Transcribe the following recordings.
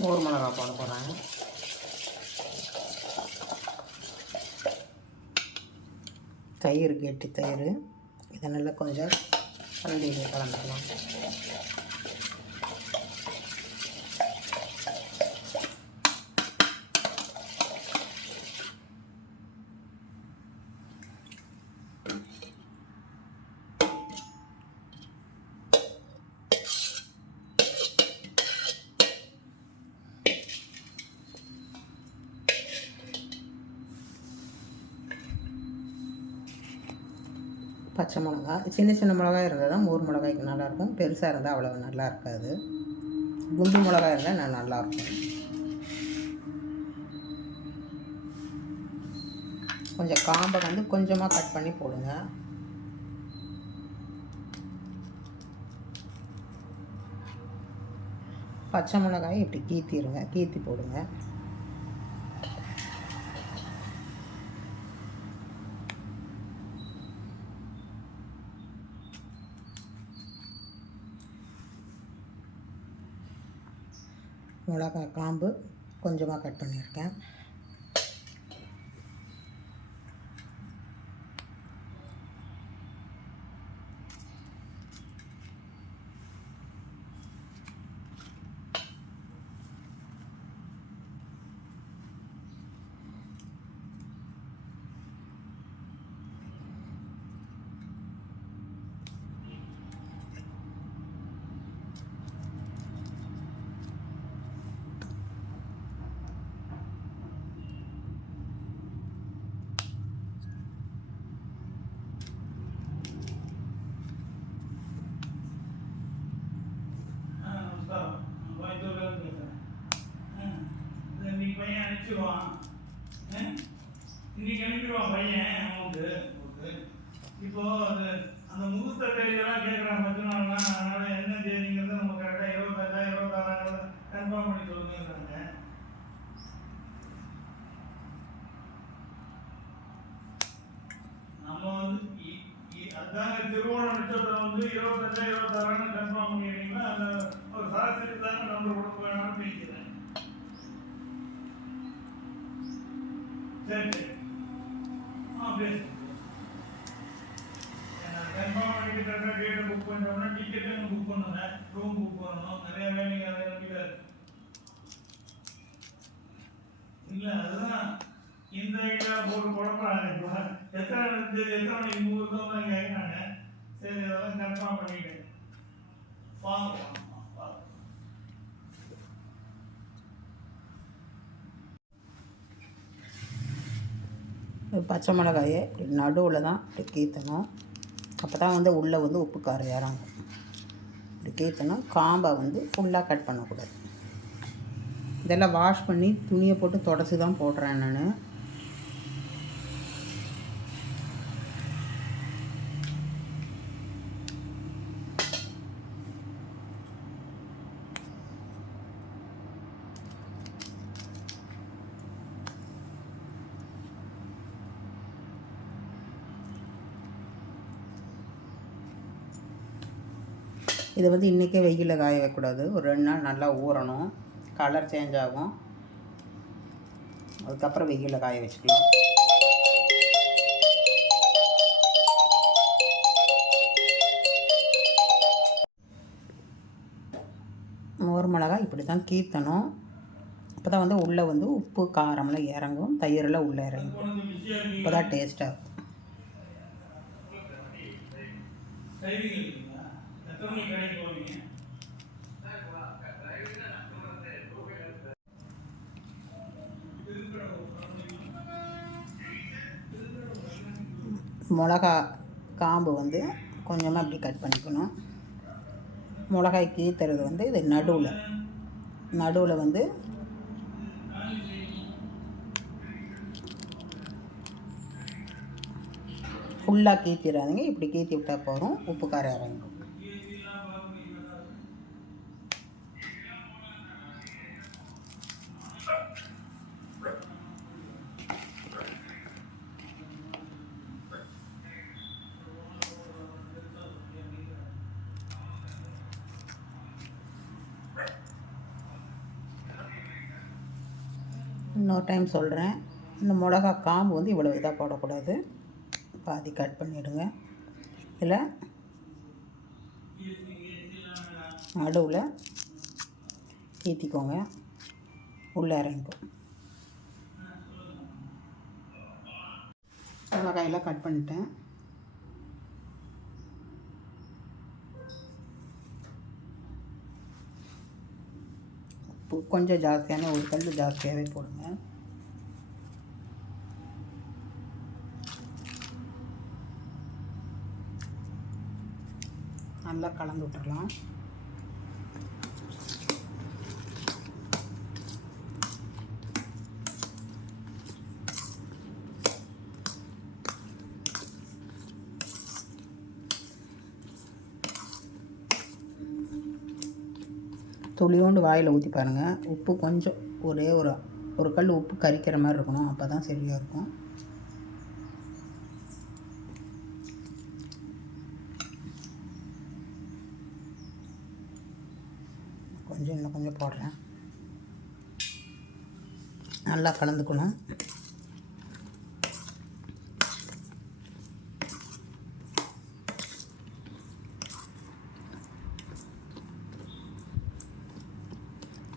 மோர் மிளகா போட போகிறாங்க. தயிர், கெட்டி தயிர். இதை நல்லா கொஞ்சம் பள்ளியில் கலந்துக்கலாம். பச்சை மிளகா, சின்ன சின்ன மிளகாய் இருந்தால் தான் மோர் மிளகாய்க்கு நல்லாயிருக்கும். பெருசாக இருந்தால் அவ்வளோ நல்லா இருக்காது. குண்டு மிளகாய் இருந்தால் நல்லாயிருக்கும். கொஞ்சம் காம்பை வந்து கொஞ்சமாக கட் பண்ணி போடுங்க. பச்சை மிளகாய் இப்படி கீற்றிடுங்க, கீற்றி போடுங்க. மிளகாய் காம்பு கொஞ்சமாக கட் பண்ணியிருக்கேன். இன்னைக்கு அனுப்பிடுவான் பையன் அமௌண்ட்டு. இப்போ அது அந்த முகூர்த்த தேதியெல்லாம் கேட்குறான் 10 நாள்லாம். அதனால் என்ன தேதிங்கிறத நம்ம கரெக்டாக 25 26 கன்ஃபார்ம் பண்ணி சொல்லுங்கிறாங்க. நம்ம வந்து அதுதாங்க திருவோண நட்சத்திரம் வந்து 25 26 கன்ஃபார்ம் பண்ணிடுறீங்களா? அந்த ஒரு சாஸ்திரி தாங்க நம்பர் கொடுக்க வேணாம்னு பேசிக்கிறேன். சரி சரி பேசு. கன்ஃபார்ம் பண்ணிட்டு கரெக்டாக டேட்டை புக் பண்ணுறோம்னா டிக்கெட்டும் புக் பண்ணுங்க, ரூம் புக் பண்ணணும், நிறைய வேலைங்க அதை நம்பிக்காது. இல்லை அதுதான் இந்த ஐடியா போட்டு குழப்பறாங்க. இப்போ எத்தனை மணிக்கு முகூர்த்தம் கேட்குறாங்க. சரி அதெல்லாம் கன்ஃபார்ம் பண்ணிட்டு வாங்க. பச்சை மிளகாயை இப்படி நடுவில் தான் இப்படி கீற்றணும். அப்போ தான் வந்து உள்ளே வந்து உப்பு காரம் இறங்கும். இப்படி கீற்றணும். காம்பை வந்து ஃபுல்லாக கட் பண்ணக்கூடாது. இதெல்லாம் வாஷ் பண்ணி துணியை போட்டு தொடச்சி தான் போடுறேன் நான். இதை வந்து இன்றைக்கே வெயிலில் காய வைக்கக்கூடாது. ஒரு 2 நாள் நல்லா ஊறணும். கலர் சேஞ்ச் ஆகும். அதுக்கப்புறம் வெயிலில் காய வச்சுக்கலாம். மோர் மிளகா இப்படி தான் கீற்றணும். அப்போ தான் வந்து உள்ளே வந்து உப்பு காரம்லாம் இறங்கும், தயிரெல்லாம் உள்ளே இறங்கும். இப்போ தான் டேஸ்ட்டாக இருக்கும். மிளகா காம்பு வந்து கொஞ்சமாக அப்படி கட் பண்ணிக்கணும். மிளகாய் கீத்துறது வந்து இது நடுவில் வந்து ஃபுல்லாக கீத்திடாதீங்க. இப்படி கீத்தி விட்டால் போகிறோம், உப்பு காரம் இறங்கும். இன்னொரு டைம் சொல்கிறேன், இந்த மிளகா காம்பு வந்து இவ்வளோ இதாக போடக்கூடாது, பாதி கட் பண்ணிவிடுங்க. இதில் நடுவில் ஏற்றிக்கோங்க, உள்ளே இறங்கிக்கும். மிளகாயெல்லாம் கட் பண்ணிட்டேன். உப்பு கொஞ்சம் ஜாஸ்தியான ஒரு கல் ஜாஸ்தியாகவே போடுங்க. நல்லா கலந்து விட்டுறலாம். துளியோண்டு வாயில் ஊற்றி பாருங்கள். உப்பு கொஞ்சம் ஒரே ஒரு கல் உப்பு கரிக்கிற மாதிரி இருக்கணும், அப்போ தான் சரியாக இருக்கும். இன்னும் கொஞ்சம் போடுறேன். நல்லா கலந்துக்கணும்.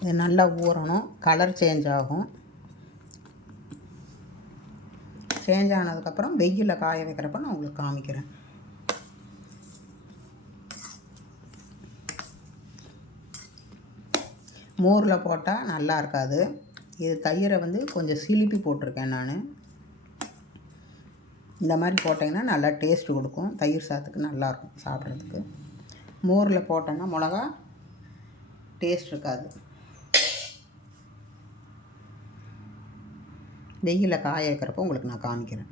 இது நல்லா ஊறணும், கலர் சேஞ்ச் ஆகும். சேஞ்ச் ஆனதுக்கப்புறம் வெயிலில் காய வைக்கிறப்ப நான் உங்களுக்கு காமிக்கிறேன். மோரில் போட்டால் நல்லா இருக்காது. இது தயிரை வந்து கொஞ்சம் சிலிப்பி போட்டிருக்கேன் நான். இந்த மாதிரி போட்டிங்கன்னா நல்லா டேஸ்ட்டு கொடுக்கும், தயிர் சாதத்துக்கு நல்லாயிருக்கும் சாப்பிட்றதுக்கு. மோரில் போட்டோன்னா மிளகா டேஸ்ட் இருக்காது. வெயிலில் காய வைக்கிறப்போ உங்களுக்கு நான் காமிக்கிறேன்.